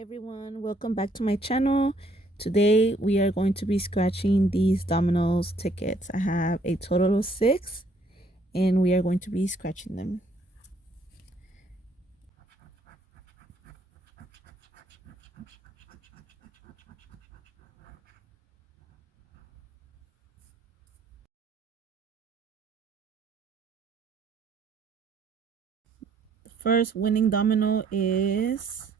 everyone, welcome back to my channel. Today we are going to be scratching these Dominoes tickets. I have a total of 6 and we are going to be scratching them. The first winning domino is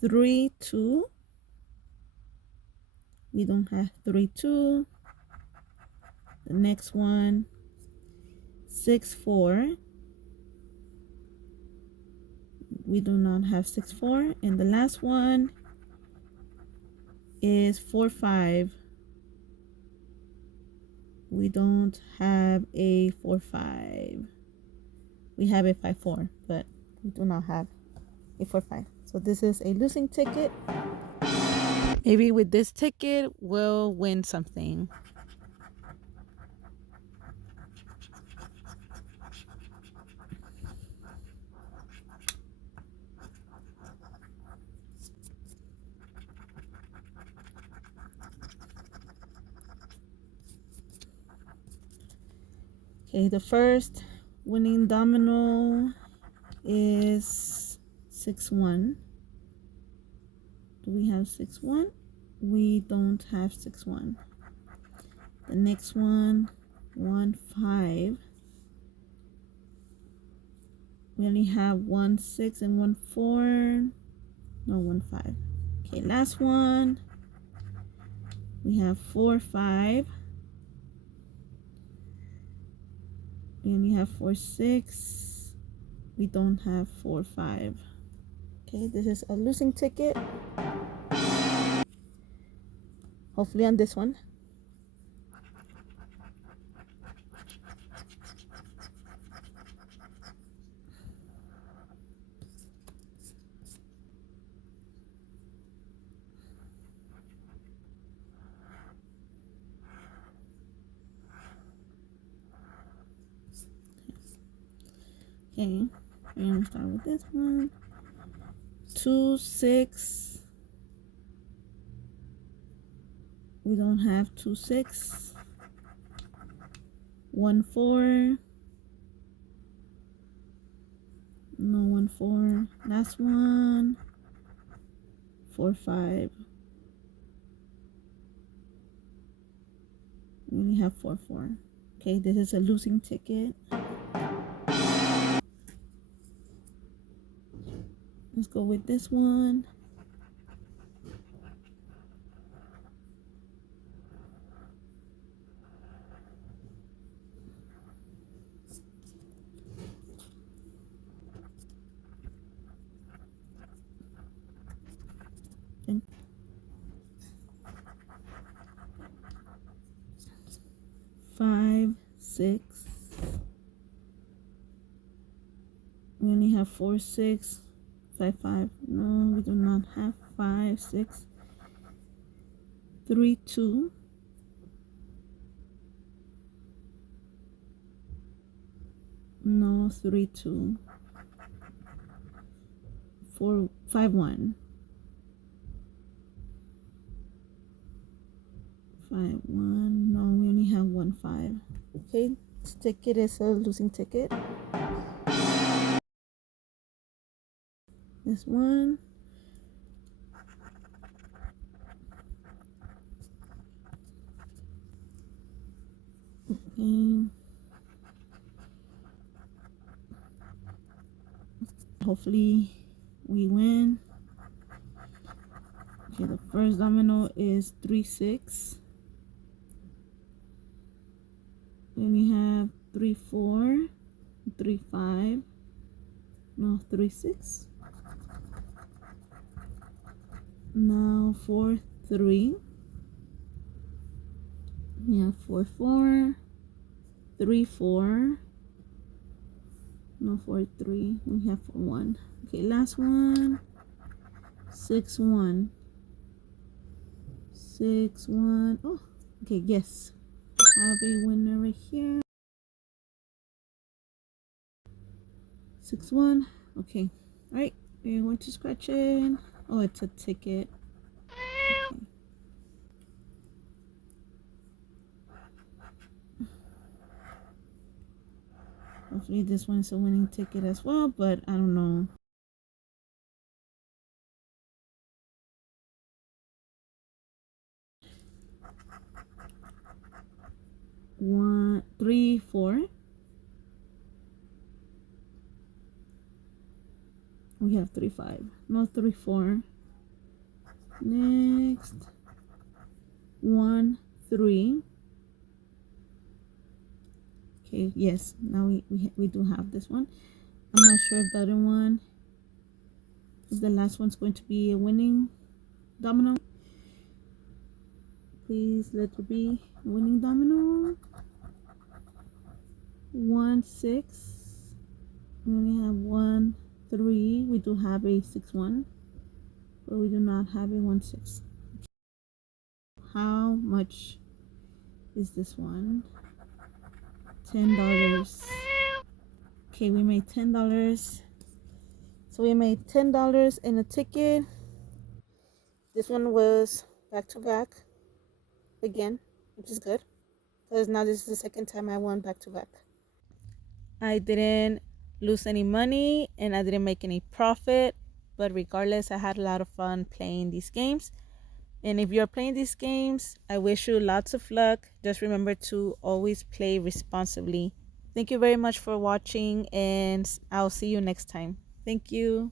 3 2. We don't have 3 2. The next one 6 4. We do not have 6 4. And the last one is 4 5. We don't have a 4 5. We have a 5 4, but we do not have a 4 5. So this is a losing ticket. Maybe with this ticket we'll win something. Okay, the first winning domino is 6 1. Do we have 6 1? We don't have 6 1. The next one 1 5. We only have 1 6 and 1 4. No, 1 5. Okay, last one. We have 4 5. We only have 4 6. We don't have 4 5. Okay, this is a losing ticket. Hopefully on this one. Okay, we're gonna start with this one. 2 6. We don't have 2 6. 1 4. No 1 4. Last one 4 5. We only have 4 4. Okay, this is a losing ticket. Let's go with this one. And 5 6. We only have 4 6. 5 5. No, we do not have 5 6. 3 2. No, 3 2. 4 5 1. 5 1. No, we only have 1 5. Okay, this ticket is a losing ticket. This one. Okay. Hopefully we win. Okay, the first domino is 3 6. Then we have 3 4. 3 5. No, 3 6. Now 4 3. We have 4 4. 3 4. No, 4 3. We have 4 1. Okay, last one 6 1. 6 1. Oh, okay, yes, I have a winner right here. 6 1. Okay, all right, We're going to scratch it. Oh, it's a ticket. Okay. Hopefully this one is a winning ticket as well, but I don't know. 1, 3, 4. We have 3, 5. No, 3, 4. Next. 1, 3. Okay, yes. Now we do have this one. I'm not sure if the other one, if the last one's going to be a winning domino. Please let it be a winning domino. 1, 6. We only have 1, 3. We do have a 6, 1, but we do not have a 1, 6. How much is this one? $10. Okay, we made $10. So we made $10 in a ticket. This one was back to back again, which is good because now this is the second time I won back to back. I didn't lose any money and I didn't make any profit, but regardless, I had a lot of fun playing these games. And if you're playing these games, I wish you lots of luck. Just remember to always play responsibly. Thank you very much for watching, and I'll see you next time. Thank you.